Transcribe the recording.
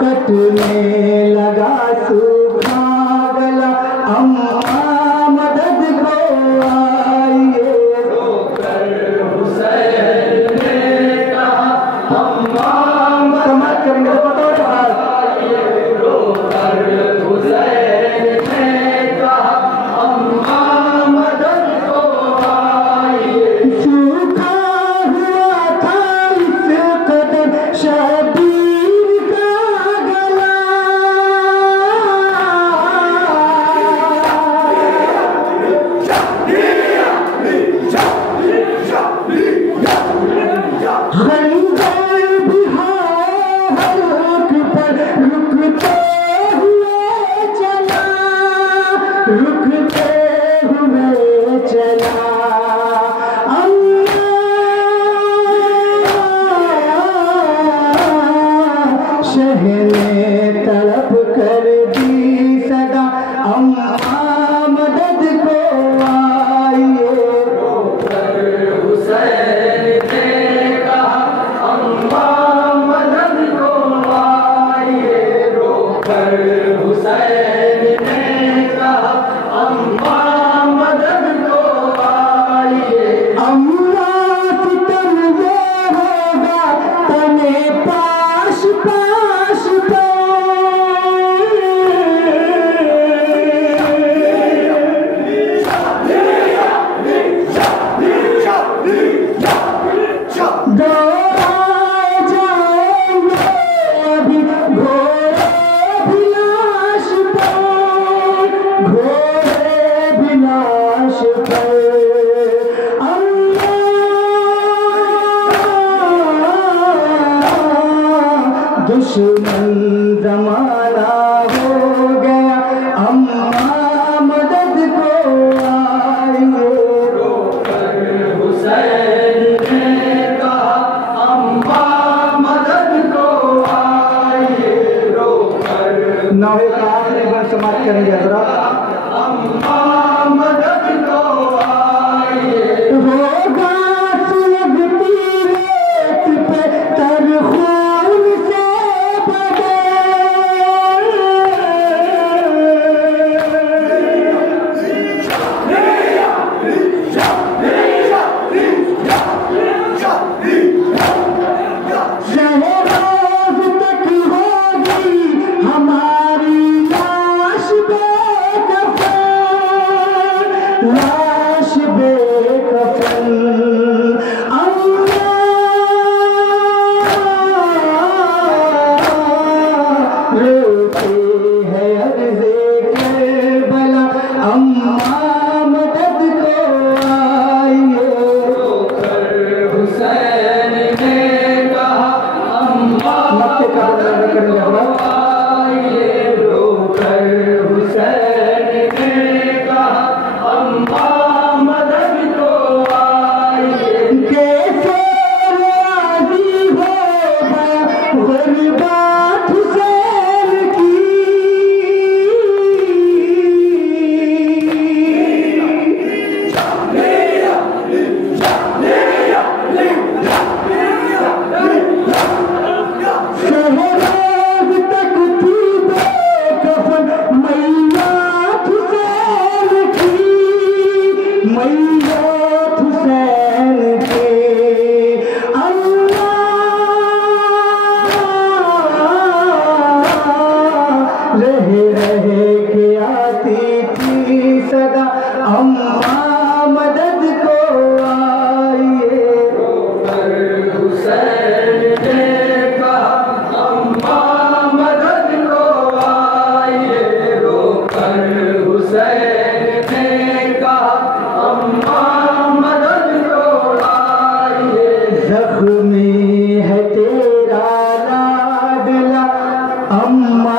कटने लगा सूखा गला, अम्मा मदद को आइए। रोकर हुसैन ने कहा अम्मा मदद करेंगे तो आइए। रोकर हुसैन ने कहा अम्मा मदद को आइए। सूखा हुआ था इस कदर शबीर का गला, खंजर भी हर रुख पर रुकते हुए चला, रुकते हुए चला। शहने तड़प कर दी सदा, अम्मा मदद को आइए। रोकर हुसैन ने कहा अम्मा मदद को आइए। रोकर हुसैन ने कहा अम्मा मदद को आइए। अम्मा सितम ये होगा तने पाश पाश पे, दौड़ाए जाएंगे अभी घोड़े भी लाश पे, घोड़े भी लाश पे। दुश्मन जमाना हो गया, अम्मा मदद को आइए। रोकर हुसैन ने कहा अम्मा मदद को आइए। रोकर नवे का आखिरी बार समाप्त करेंगे हज़रात। अम्मा मदद को आइए। होगा सुलगती रेत पे तर खून से शहरोज तक होगी हमारी लाश बेकफन, लाश बेकफन। रोते हैं अर्ज़े करबला, अम्मा मदद को आइए। रोकर हुसैन ने कहा अम्मा मदद को आइए। रोकर हुसैन ने कहा अम्मा मदद को आइए। कैसे राज़ी हो गया ग़ुरबत हुसैन की, शहरोज तक थी बेकफन मैयात हुसैन की, मैयात हुसैन की। अल्लाह रह के आती थी सदा, अम्मा मदद को आइए। रोकर हुसैन ने कहा अम्मा मदद को आइए। रोकर हुसैन ने कहा अम्मा मदद को आइए। जख्मी है तेरा लाडला, अम्मा